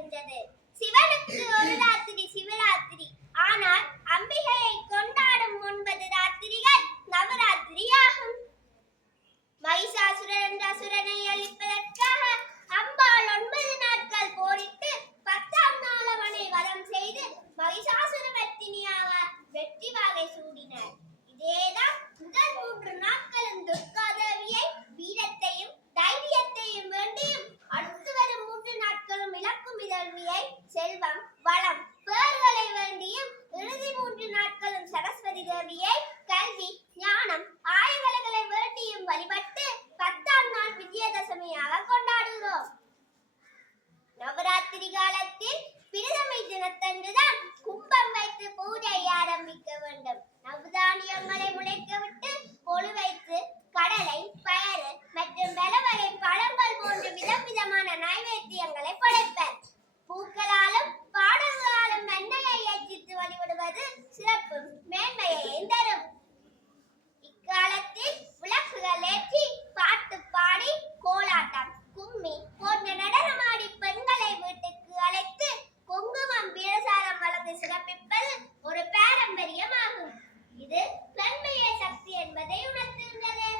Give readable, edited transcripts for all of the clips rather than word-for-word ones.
வருகின்றது. சிவனுக்கு ஒரு ராத்திரி சிவராத்திரி. ஆனால் அம்பிகையை கொண்டாடும் 9 ராத்திரிகள் நவராத்திரியாகும். மகிஷாசுரன் என்ற அசுரனை அழிப்பதற்காக அம்பாள் 9 நாட்கள் போரிட்டு 10ஆம் நாள் அவனை வதம் செய்து மகிஷாசுரமர்த்தினியாக வெற்றி வாகை சூடினார். இதேதான் முதல் 3 நாட்களும் துர்காதேவியை வீரத்தையும் தைரியத்தையும் வேண்டியும், அடுத்து வரும் 3 நாட்களும் இலக்கும் இதழ்வியை செல்வம் வளம் பேர்களை வேண்டியும், இறுதி 3 நாட்களும் சரஸ்வதி தேவியை கல்வி ஞானம் ஆயகலைகளை வேண்டியும் வழிபட்டு 10ஆம் நாள் விஜயதசமியாக கொண்டாடுகிறோம். நவராத்திரி காலத்தில் பிரதமை தினத்தன்றுதான் கும்பம் வைத்து பூஜை ஆரம்பிக்க வேண்டும். நவதானியங்களை முளைக்க விட்டு கொழு வைத்து கடலை பயறு மற்றும் பலவகை பழங்கள் போன்ற விதவிதமான நைவேத்தியங்களை படைப்பர். பூக்களாலும் பாடல்களாலும் நன்மையை ஏற்றித்து வழிபடுவது சிறப்பும் மேன்மையையும் தரும். இக்காலத்தில் விளக்குகள் ஏற்றி பாட்டு பாடி கோலாட்டம் கும்மி போன்ற நடனமாடி பெண்களை வீட்டுக்கு அழைத்து குங்குமம் வீரசாரம் வழங்கி சிறப்பிப்பது ஒரு பாரம்பரியமாகும். இது பெண்மைய சக்தி என்பதை உணர்த்துகின்றது.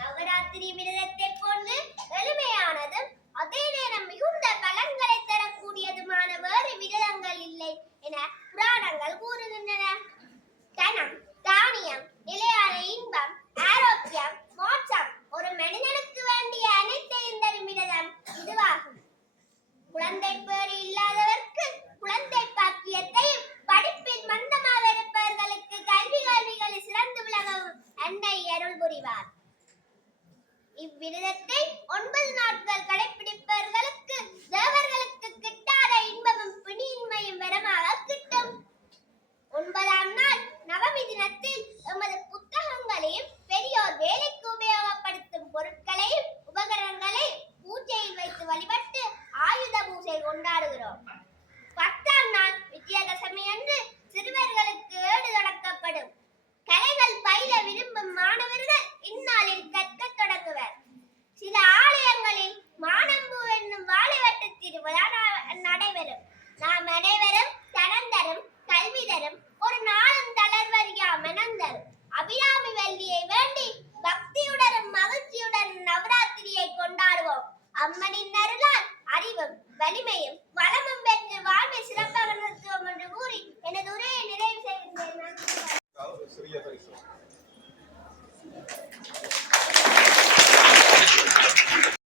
நவராத்திரி விரதத்தை போன்று எளிமையானதும் அதே நேரம் மிகுந்த பலன்களை தரக்கூடியதுமான வேறு விரதங்கள் இல்லை என புராணங்கள் கூறுகின்றன. தனம் தானியம் நிலையான இன்பம் ஆரோக்கியம் மோட்சம் ஒரு மனிதனுக்கு வேண்டிய அனைத்தையும் தரும் விரதம் இதுவாகும். குழந்தை பேறு இல்லாதவர்க்கு குழந்தை பாக்கியத்தையும், படிப்பில் மந்தமாக இருப்பவர்களுக்கு கல்விகளில் சிறந்து விளங்கவும் அன்னை அருள் புரிவார். இவ்விரதத்தை 9 நாட்கள் கடைபிடிப்பவர்களுக்கு தேவர்களுக்கு கிட்டாத இன்பமும் பிணியின்மையும் வரமாக கிட்டும். 9ஆம் நாள் நவமி தினத்தில் எமது புத்தகங்களையும் பெரியோர் வேலைக்கு உபயோகப்படுத்தும் பொருட்களையும் உபகரணங்களையும் பூஜையில் வைத்து வழிபட்டு ஆயுத பூஜை கொண்டாடுகிறோம். 10ஆம் நாள் விஜயதசமி அன்று சிறுவர்களுக்கு ஏடு தொடக்கப்படும். கலைகள் பயில விரும்பும் மாணவர்கள் இந்நாளில் கற்க தொடங்குவர். சில ஆலயங்களில் மானம்பூ என்னும் வாழைவட்ட திருவிழா நடைபெறும். நாம் அனைவரும் தனந்தரும் கல்வி தரும் ஒரு நாளும் தளர்வறியா மனந்தரும் அபிராமி வள்ளியை வேண்டி பக்தியுடனும் மகிழ்ச்சியுடனும் நவராத்திரியை கொண்டாடுவோம். அம்மனின் அருளால் அறிவும் வலிமையும்